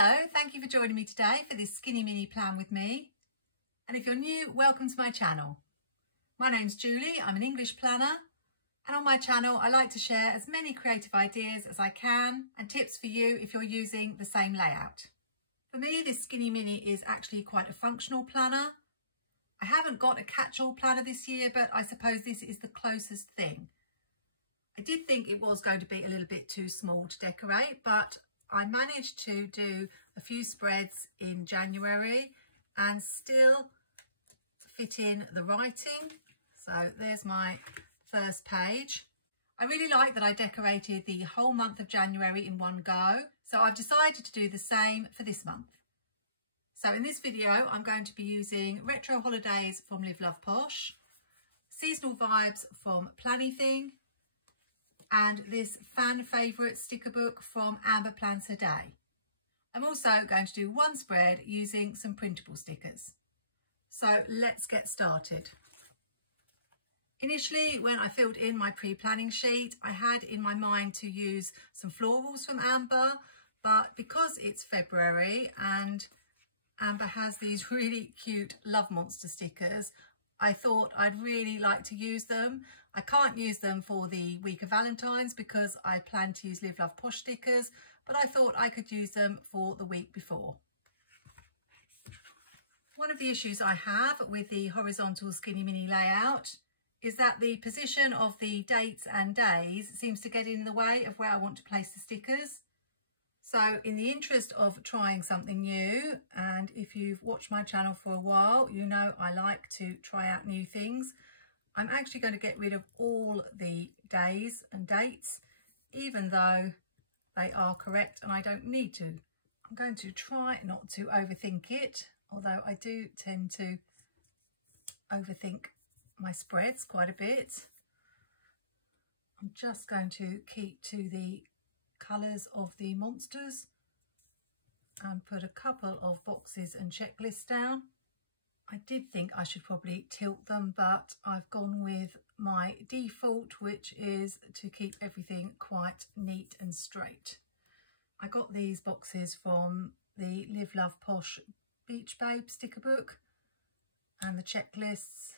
Hello, thank you for joining me today for this skinny mini plan with me. And if you're new, welcome to my channel. My name's Julie, I'm an English planner, and on my channel I like to share as many creative ideas as I can and tips for you if you're using the same layout. For me, this skinny mini is actually quite a functional planner. I haven't got a catch-all planner this year, but I suppose this is the closest thing. I did think it was going to be a little bit too small to decorate, but I managed to do a few spreads in January and still fit in the writing. So there's my first page. I really like that I decorated the whole month of January in one go. So I've decided to do the same for this month. So in this video, I'm going to be using Retro Holidays from Live Love Posh, Seasonal Vibes from plannything, and this fan favourite sticker book from Amber Plans Her Day. I'm also going to do one spread using some printable stickers. So let's get started. Initially, when I filled in my pre-planning sheet, I had in my mind to use some florals from Amber, but because it's February and Amber has these really cute Love Monster stickers, I thought I'd really like to use them. I can't use them for the week of Valentine's because I plan to use Live Love Posh stickers, but I thought I could use them for the week before. One of the issues I have with the horizontal skinny mini layout is that the position of the dates and days seems to get in the way of where I want to place the stickers. So in the interest of trying something new, and if you've watched my channel for a while, you know I like to try out new things, I'm actually going to get rid of all the days and dates, even though they are correct and I don't need to. I'm going to try not to overthink it, although I do tend to overthink my spreads quite a bit. I'm just going to keep to the colours of the monsters and put a couple of boxes and checklists down. I did think I should probably tilt them, but I've gone with my default, which is to keep everything quite neat and straight. I got these boxes from the Live Love Posh Beach Babe sticker book and the checklists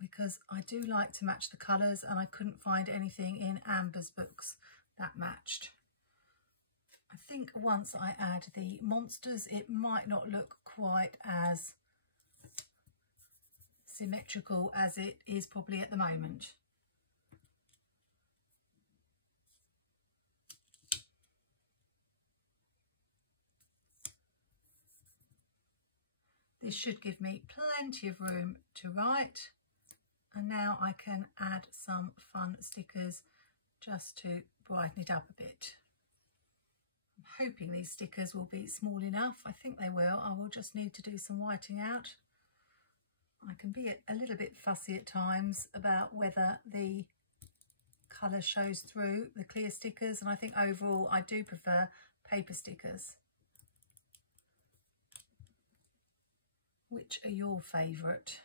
because I do like to match the colours and I couldn't find anything in Amber's books that matched. I think once I add the monsters it might not look quite as symmetrical as it is probably at the moment. This should give me plenty of room to write. And now I can add some fun stickers just to brighten it up a bit. I'm hoping these stickers will be small enough. I think they will. I will just need to do some whiting out. I can be a little bit fussy at times about whether the colour shows through the clear stickers, and I think overall I do prefer paper stickers. Which are your favourite?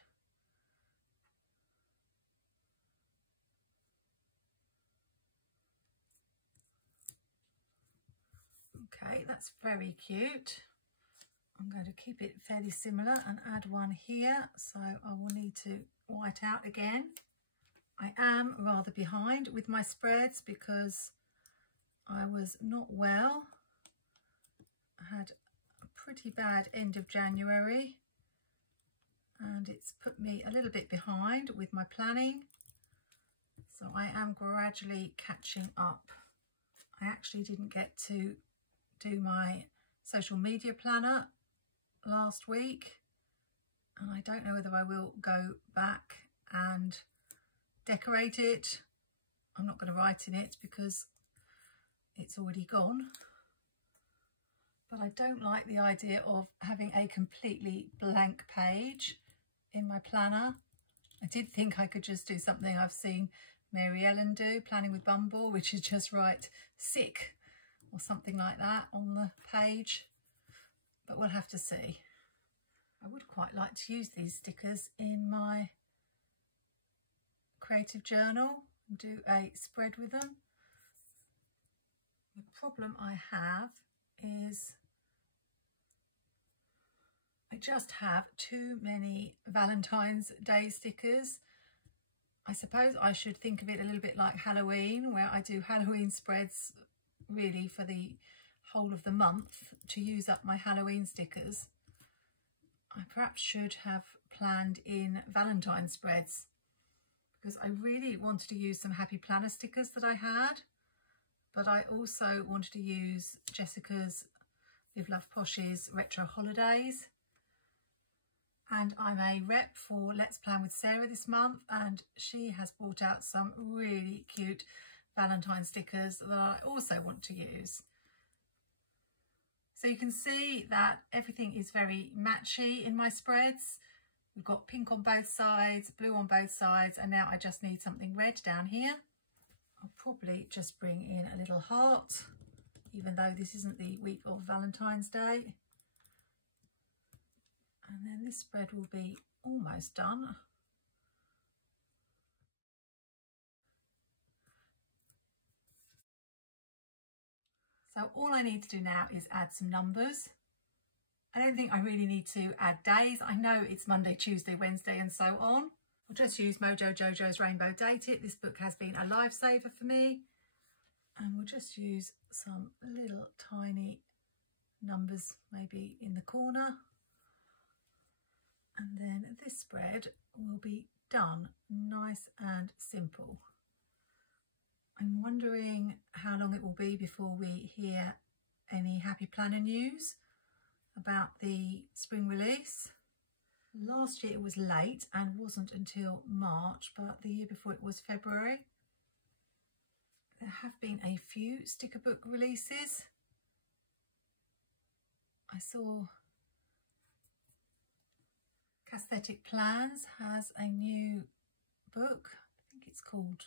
Okay, that's very cute. I'm going to keep it fairly similar and add one here, so I will need to white out again. I am rather behind with my spreads because I was not well. I had a pretty bad end of January and it's put me a little bit behind with my planning. So I am gradually catching up. I actually didn't get to do my social media planner last week and I don't know whether I will go back and decorate it. I'm not going to write in it because it's already gone, but I don't like the idea of having a completely blank page in my planner. I did think I could just do something I've seen Mary Ellen do, Planning with Bumble, which is just write sick or something like that on the page, but we'll have to see. I would quite like to use these stickers in my creative journal and do a spread with them. The problem I have is I just have too many Valentine's Day stickers. I suppose I should think of it a little bit like Halloween, where I do Halloween spreads really for the whole of the month to use up my Halloween stickers. I perhaps should have planned in Valentine spreads, because I really wanted to use some Happy Planner stickers that I had, but I also wanted to use Jessica's Live Love Posh's Retro Holidays. And I'm a rep for Let's Plan with Sarah this month, and she has brought out some really cute Valentine stickers that I also want to use. So you can see that everything is very matchy in my spreads. We've got pink on both sides, blue on both sides, and now I just need something red down here. I'll probably just bring in a little heart, even though this isn't the week of Valentine's Day. And then this spread will be almost done. So all I need to do now is add some numbers. I don't think I really need to add days. I know it's Monday, Tuesday, Wednesday and so on. I'll just use Mojo Jojo's Rainbow Date It. This book has been a lifesaver for me. And we'll just use some little tiny numbers maybe in the corner. And then this spread will be done nice and simple. I'm wondering how long it will be before we hear any Happy Planner news about the spring release. Last year it was late and wasn't until March, but the year before it was February. There have been a few sticker book releases. I saw Aesthetic Plans has a new book. I think it's called,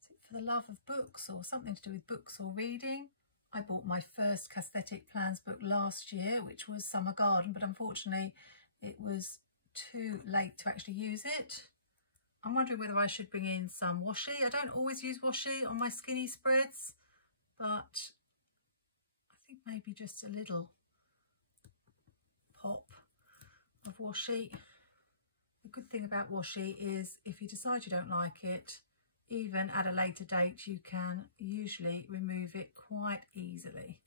is it For the Love of Books, or something to do with books or reading? I bought my first Aesthetic Plans book last year, which was Summer Garden, but unfortunately it was too late to actually use it. I'm wondering whether I should bring in some washi. I don't always use washi on my skinny spreads, but I think maybe just a little pop of washi. The good thing about washi is if you decide you don't like it, even at a later date, you can usually remove it quite easily.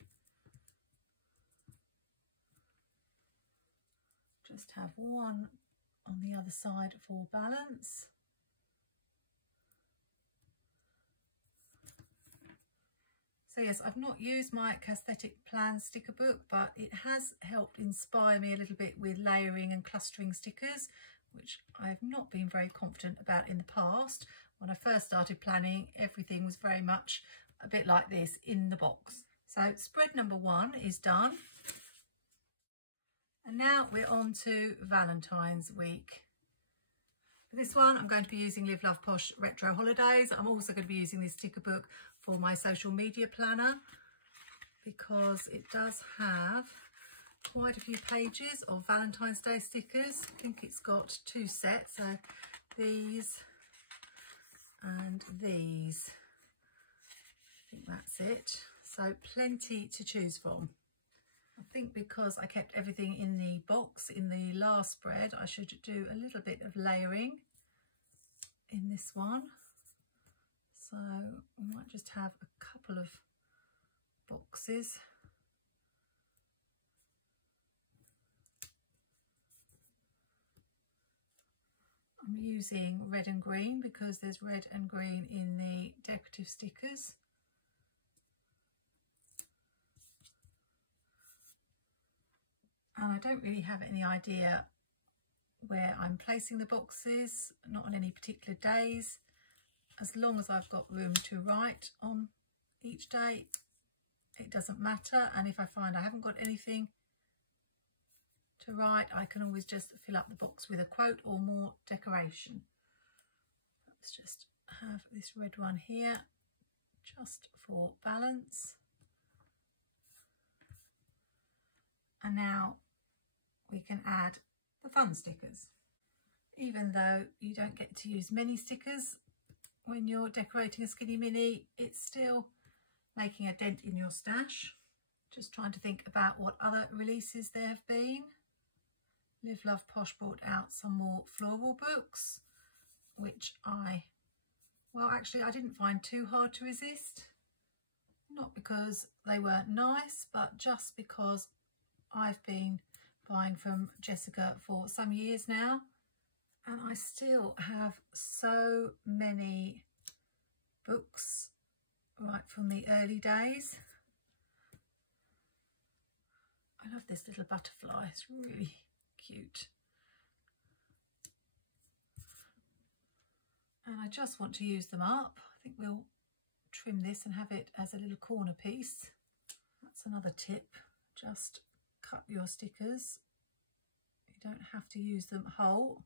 Just have one on the other side for balance. So yes, I've not used my Aesthetic Plans sticker book, but it has helped inspire me a little bit with layering and clustering stickers, which I have not been very confident about in the past. When I first started planning, everything was very much a bit like this in the box. So spread number 1 is done. And now we're on to Valentine's week. For this one, I'm going to be using Live Love Posh Retro Holidays. I'm also going to be using this sticker book for my social media planner, because it does have quite a few pages of Valentine's Day stickers. I think it's got 2 sets, so these and these. I think that's it. So plenty to choose from. I think because I kept everything in the box in the last spread, I should do a little bit of layering in this one. So we might just have a couple of boxes. I'm using red and green because there's red and green in the decorative stickers. And I don't really have any idea where I'm placing the boxes, not on any particular days. As long as I've got room to write on each day, it doesn't matter. And if I find I haven't got anything to write, I can always just fill up the box with a quote or more decoration. Let's just have this red one here, just for balance. And now we can add the fun stickers. Even though you don't get to use many stickers when you're decorating a Skinny Mini, it's still making a dent in your stash. Just trying to think about what other releases there have been. Live Love Posh brought out some more floral books, which I didn't find too hard to resist. Not because they weren't nice, but just because I've been buying from Jessica for some years now, and I still have so many books right from the early days. I love this little butterfly, it's really cute. And I just want to use them up. I think we'll trim this and have it as a little corner piece. That's another tip, just cut your stickers. You don't have to use them whole.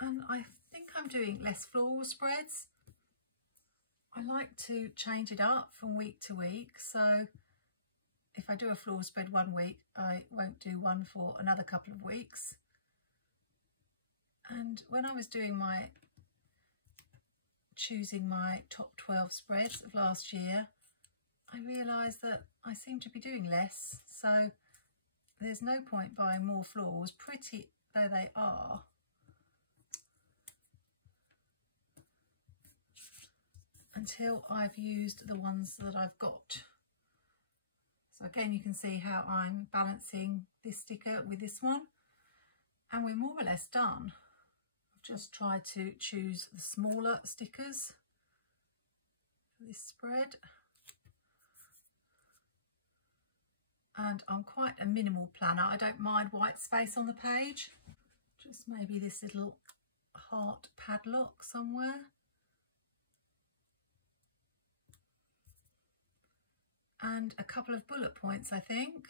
And I think I'm doing less floral spreads. I like to change it up from week to week, so if I do a floral spread one week, I won't do one for another couple of weeks. And when I was doing choosing my top 12 spreads of last year, I realised that I seem to be doing less, so there's no point buying more florals, pretty though they are. Until I've used the ones that I've got. So again, you can see how I'm balancing this sticker with this one, and we're more or less done. I've just tried to choose the smaller stickers for this spread, and I'm quite a minimal planner. I don't mind white space on the page, just maybe this little heart padlock somewhere. And a couple of bullet points, I think.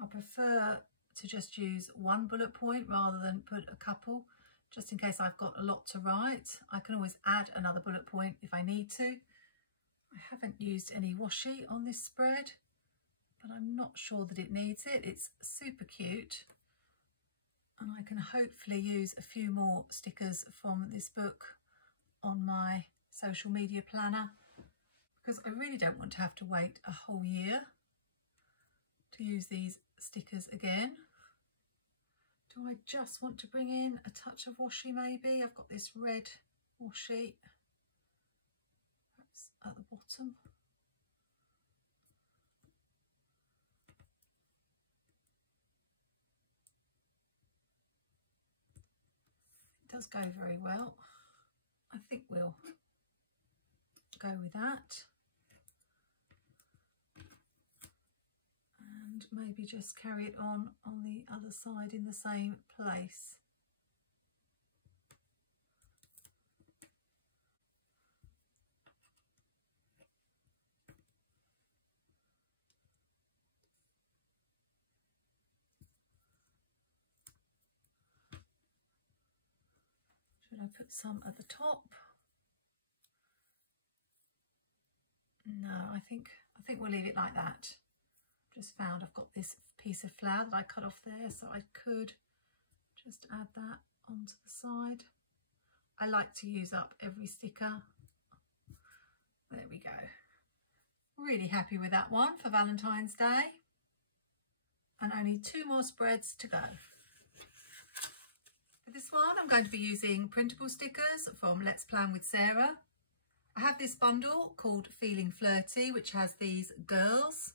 I prefer to just use one bullet point rather than put a couple, just in case I've got a lot to write. I can always add another bullet point if I need to. I haven't used any washi on this spread, but I'm not sure that it needs it. It's super cute. And I can hopefully use a few more stickers from this book on my social media planner, because I really don't want to have to wait a whole year to use these stickers again. Do I just want to bring in a touch of washi maybe? I've got this red washi, perhaps at the bottom. It does go very well. I think we'll go with that. And maybe just carry it on the other side in the same place. Should I put some at the top? No, I think we'll leave it like that. Just found I've got this piece of flower that I cut off there, so I could just add that onto the side. I like to use up every sticker. There we go. Really happy with that one for Valentine's Day. And only 2 more spreads to go. For this one, I'm going to be using printable stickers from Let's Plan with Sarah. I have this bundle called Feeling Flirty, which has these girls.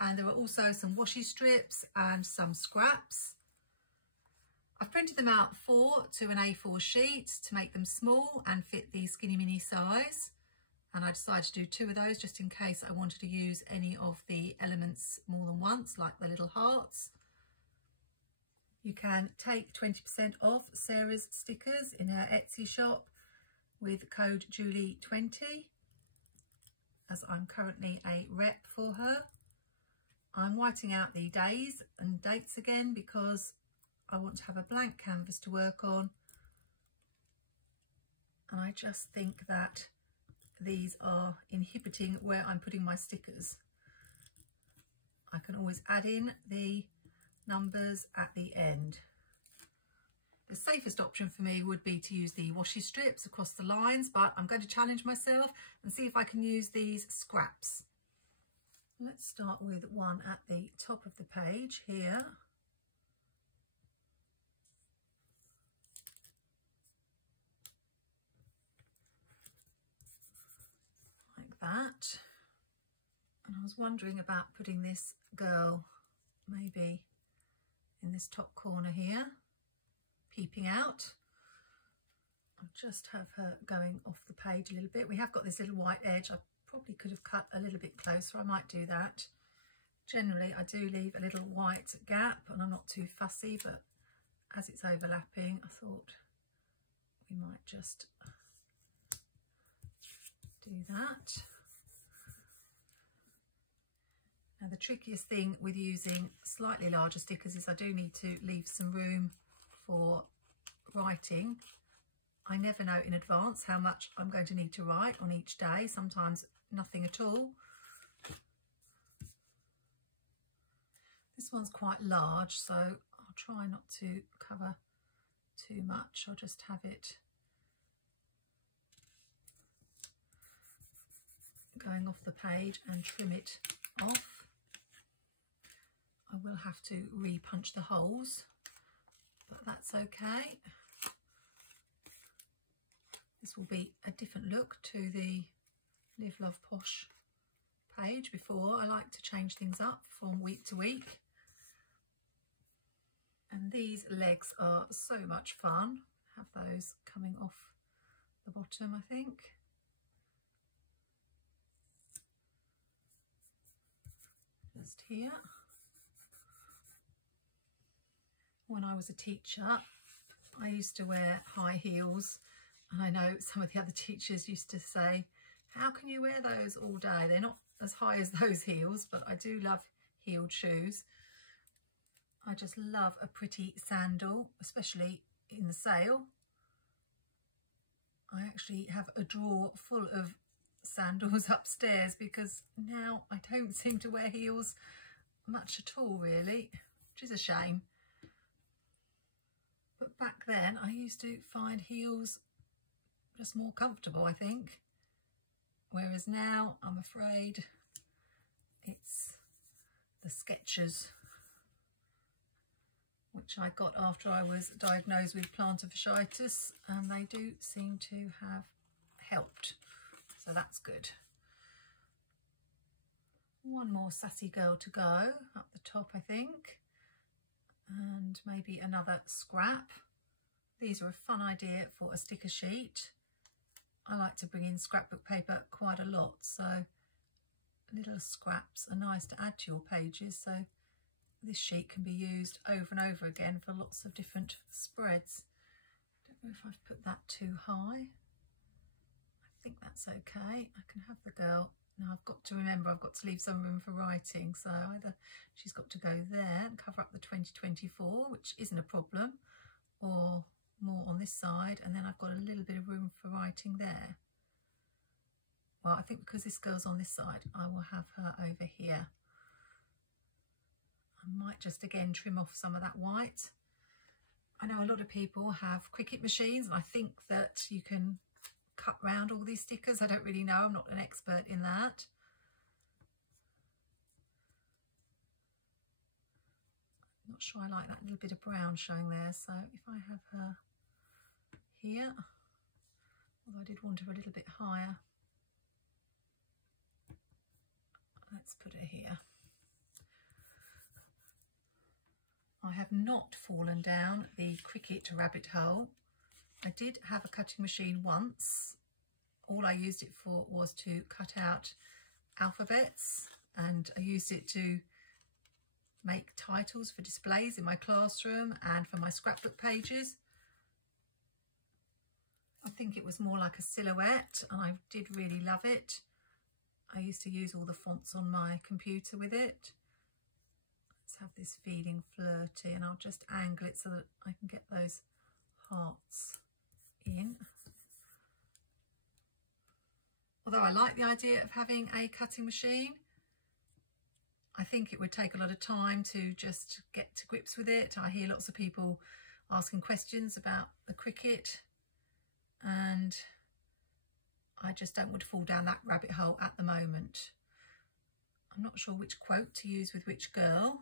And there are also some washi strips and some scraps. I've printed them out 4 to an A4 sheet to make them small and fit the skinny mini size. And I decided to do 2 of those just in case I wanted to use any of the elements more than once, like the little hearts. You can take 20% off Sarah's stickers in her Etsy shop with code Julie20, as I'm currently a rep for her. I'm whiting out the days and dates again because I want to have a blank canvas to work on, and I just think that these are inhibiting where I'm putting my stickers. I can always add in the numbers at the end. The safest option for me would be to use the washi strips across the lines, but I'm going to challenge myself and see if I can use these scraps. Let's start with one at the top of the page here. Like that. And I was wondering about putting this girl maybe in this top corner here, peeping out. I'll just have her going off the page a little bit. We have got this little white edge. I probably could have cut a little bit closer. I might do that. Generally, I do leave a little white gap and I'm not too fussy, but as it's overlapping, I thought we might just do that. Now, the trickiest thing with using slightly larger stickers is I do need to leave some room for writing. I never know in advance how much I'm going to need to write on each day, sometimes nothing at all. This one's quite large, so I'll try not to cover too much. I'll just have it going off the page and trim it off. I will have to re-punch the holes, but that's okay. This will be a different look to the Live Love Posh page before. I like to change things up from week to week. And these legs are so much fun. Have those coming off the bottom, I think. Just here. When I was a teacher, I used to wear high heels, and I know some of the other teachers used to say, how can you wear those all day? They're not as high as those heels, but I do love heeled shoes. I just love a pretty sandal, especially in the sale. I actually have a drawer full of sandals upstairs because now I don't seem to wear heels much at all, really, which is a shame. But back then I used to find heels just more comfortable, I think. Whereas now, I'm afraid it's the Skechers, which I got after I was diagnosed with plantar fasciitis, and they do seem to have helped. So that's good. One more sassy girl to go up the top, I think. And maybe another scrap. These are a fun idea for a sticker sheet. I like to bring in scrapbook paper quite a lot, so little scraps are nice to add to your pages. So this sheet can be used over and over again for lots of different spreads. Don't know if I've put that too high. I think that's okay. I can have the girl. Now I've got to remember I've got to leave some room for writing, so either she's got to go there and cover up the 2024, which isn't a problem, or more on this side, and then I've got a little bit of room for writing there. Well, I think because this girl's on this side, I will have her over here. I might just again trim off some of that white. I know a lot of people have Cricut machines, and I think that you can cut round all these stickers. I don't really know, I'm not an expert in that. I'm not sure I like that little bit of brown showing there, so if I have her here, although I did want her a little bit higher, let's put her here. I have not fallen down the Cricut rabbit hole. I did have a cutting machine once. All I used it for was to cut out alphabets, and I used it to make titles for displays in my classroom and for my scrapbook pages. I think it was more like a silhouette, and I did really love it. I used to use all the fonts on my computer with it. Let's have this feeling flirty, and I'll just angle it so that I can get those hearts in. Although I like the idea of having a cutting machine, I think it would take a lot of time to just get to grips with it. I hear lots of people asking questions about the Cricut, and I just don't want to fall down that rabbit hole at the moment. I'm not sure which quote to use with which girl.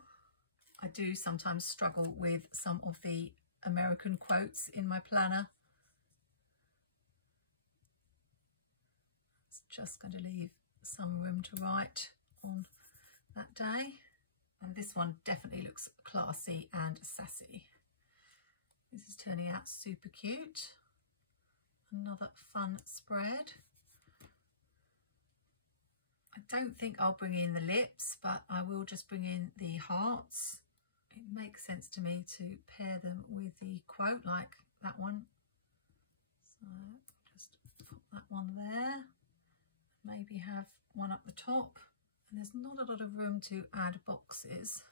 I do sometimes struggle with some of the American quotes in my planner. It's just going to leave some room to write on that day. And this one definitely looks classy and sassy. This is turning out super cute. Another fun spread. I don't think I'll bring in the lips, but I will just bring in the hearts. It makes sense to me to pair them with the quote like that one. So just put that one there. Maybe have one up the top. And there's not a lot of room to add boxes.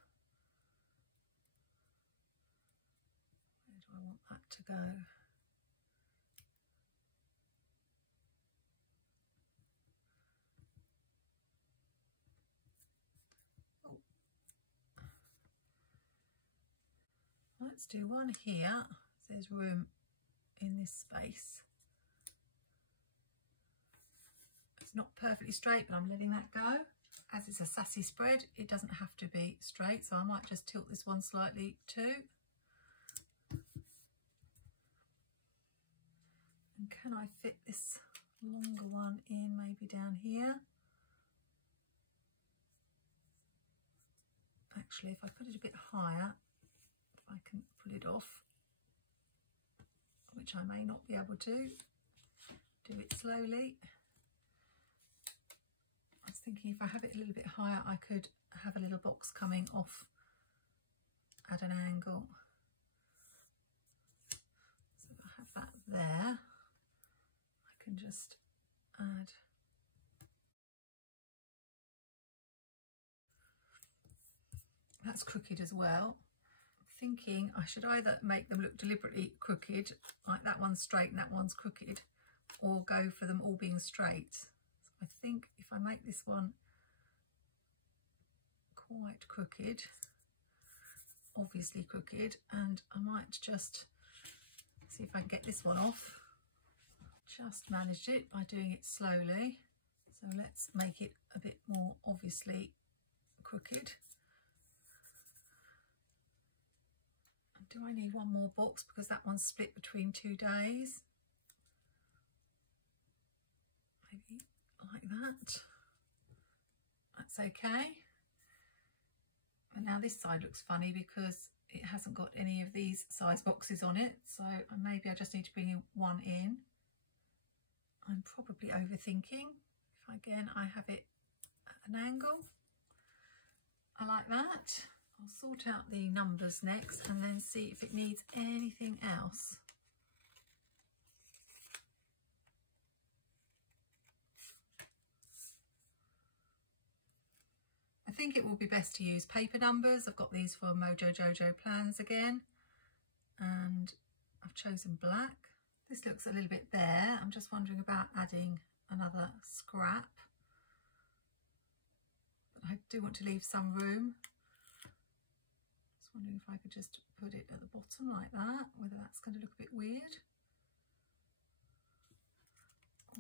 Where do I want that to go? Let's do one here. There's room in this space. It's not perfectly straight, but I'm letting that go. As it's a sassy spread, it doesn't have to be straight, so I might just tilt this one slightly too. And can I fit this longer one in maybe down here? Actually, if I put it a bit higher, I can pull it off, which I may not be able to. Do it slowly. I was thinking if I have it a little bit higher, I could have a little box coming off at an angle. So if I have that there, I can just add. That's crooked as well. Thinking I should either make them look deliberately crooked, like that one's straight and that one's crooked, or go for them all being straight. So I think if I make this one quite crooked, obviously crooked, and I might just see if I can get this one off. Just managed it by doing it slowly. So let's make it a bit more obviously crooked. Do I need one more box because that one's split between 2 days? Maybe like that. That's okay. And now this side looks funny because it hasn't got any of these size boxes on it. So maybe I just need to bring one in. I'm probably overthinking. If again I have it at an angle. I like that. I'll sort out the numbers next and then see if it needs anything else. I think it will be best to use paper numbers. I've got these for Mojo Jojo plans again, and I've chosen black. This looks a little bit bare. I'm just wondering about adding another scrap, but I do want to leave some room. Wondering if I could just put it at the bottom like that, whether that's going to look a bit weird,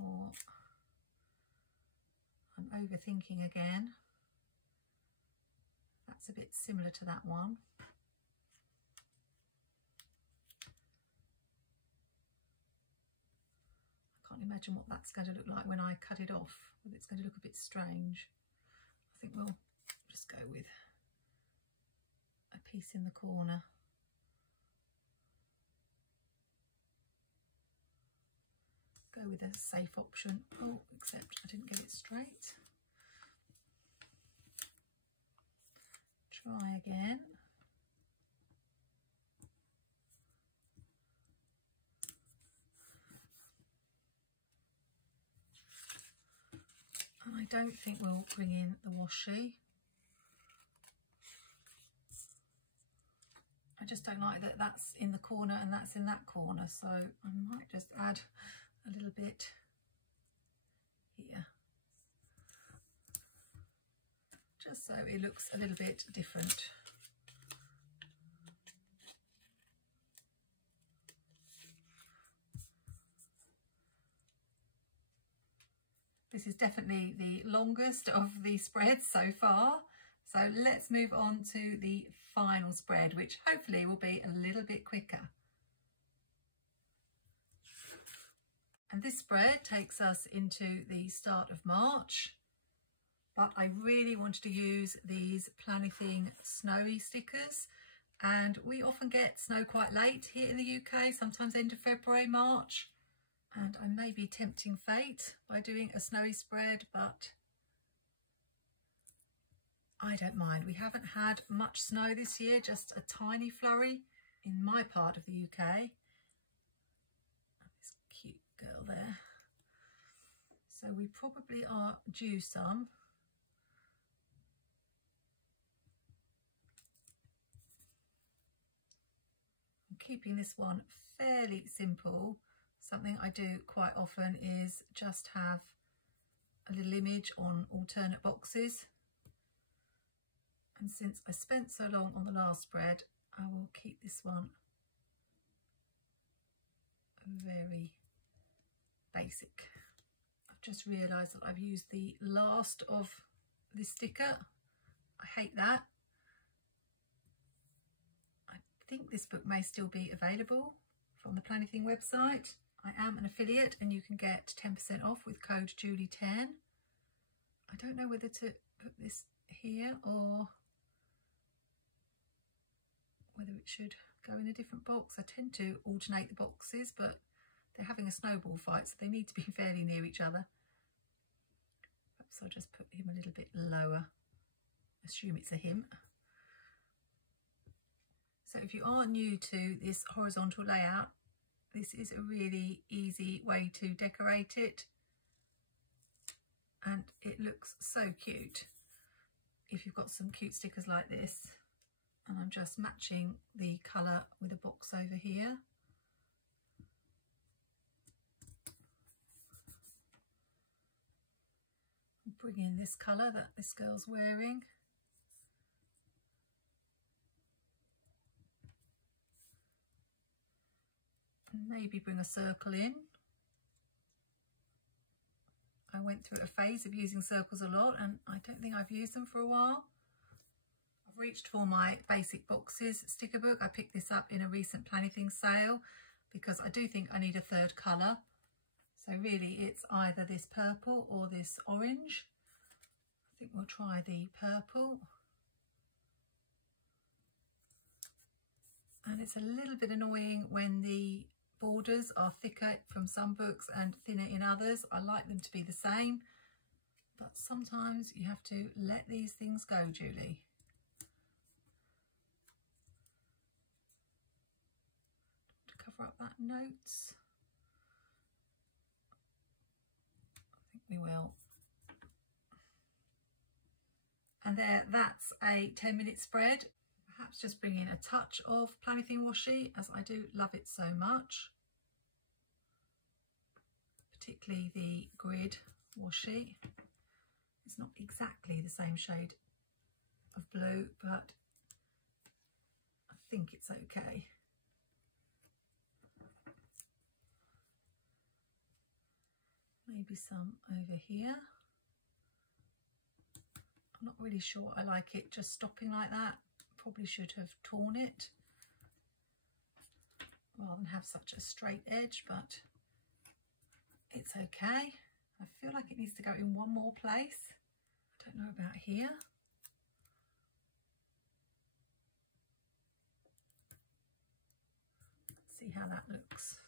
or I'm overthinking again. That's a bit similar to that one. I can't imagine what that's going to look like when I cut it off, whether it's going to look a bit strange. I think we'll just go with a piece in the corner. Go with a safe option. Oh, except I didn't get it straight. Try again. And I don't think we'll bring in the washi. I just don't like that that's in the corner and that's in that corner, so I might just add a little bit here, just so it looks a little bit different. This is definitely the longest of the spreads so far. So let's move on to the final spread, which hopefully will be a little bit quicker. And this spread takes us into the start of March, but I really wanted to use these plannertips snowy stickers, and we often get snow quite late here in the UK, sometimes end of February, March, and I may be tempting fate by doing a snowy spread, but I don't mind. We haven't had much snow this year, just a tiny flurry in my part of the UK. This cute girl there. So we probably are due some. I'm keeping this one fairly simple. Something I do quite often is just have a little image on alternate boxes. And since I spent so long on the last spread, I will keep this one very basic. I've just realised that I've used the last of this sticker. I hate that. I think this book may still be available from the Plannertips website. I am an affiliate and you can get 10% off with code Julie10. I don't know whether to put this here or whether it should go in a different box. I tend to alternate the boxes, but they're having a snowball fight, so they need to be fairly near each other. Perhaps I'll just put him a little bit lower. Assume it's a him. So if you are new to this horizontal layout, this is a really easy way to decorate it. And it looks so cute if you've got some cute stickers like this. And I'm just matching the colour with a box over here. Bring in this colour that this girl's wearing. And maybe bring a circle in. I went through a phase of using circles a lot and I don't think I've used them for a while. I've reached for my basic boxes sticker book. I picked this up in a recent Plannertips sale because I do think I need a third colour. So really it's either this purple or this orange. I think we'll try the purple. And it's a little bit annoying when the borders are thicker from some books and thinner in others. I like them to be the same, but sometimes you have to let these things go, Julie. To cover up that notes. I think we will. And there, that's a 10-minute spread. Perhaps just bring in a touch of Plannertips washi, as I do love it so much. Particularly the grid washi. It's not exactly the same shade of blue, but I think it's okay. Maybe some over here. I'm not really sure I like it just stopping like that. Probably should have torn it rather than have such a straight edge, but it's okay. I feel like it needs to go in one more place. I don't know about here. Let's see how that looks.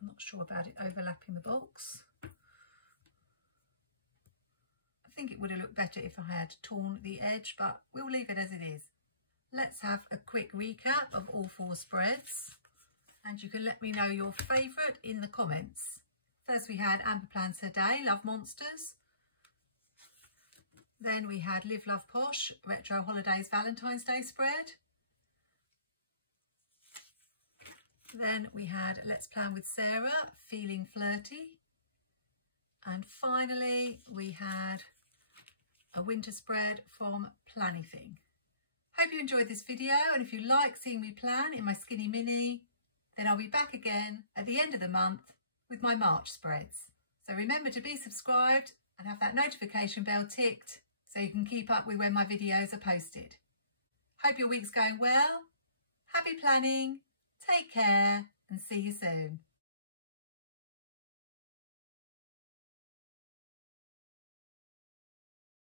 I'm not sure about it overlapping the box. I think it would have looked better if I had torn the edge, but we'll leave it as it is. Let's have a quick recap of all 4 spreads, and you can let me know your favourite in the comments. First we had Amber Plans Her Day, Love Monsters. Then we had Live Love Posh, Retro Holidays Valentine's Day spread. Then we had Let's Plan with Sarah, Feeling Flirty. And finally we had a winter spread from Plannertips. Hope you enjoyed this video, and if you like seeing me plan in my Skinny Mini, then I'll be back again at the end of the month with my March spreads. So remember to be subscribed and have that notification bell ticked so you can keep up with when my videos are posted. Hope your week's going well. Happy planning, take care and see you soon.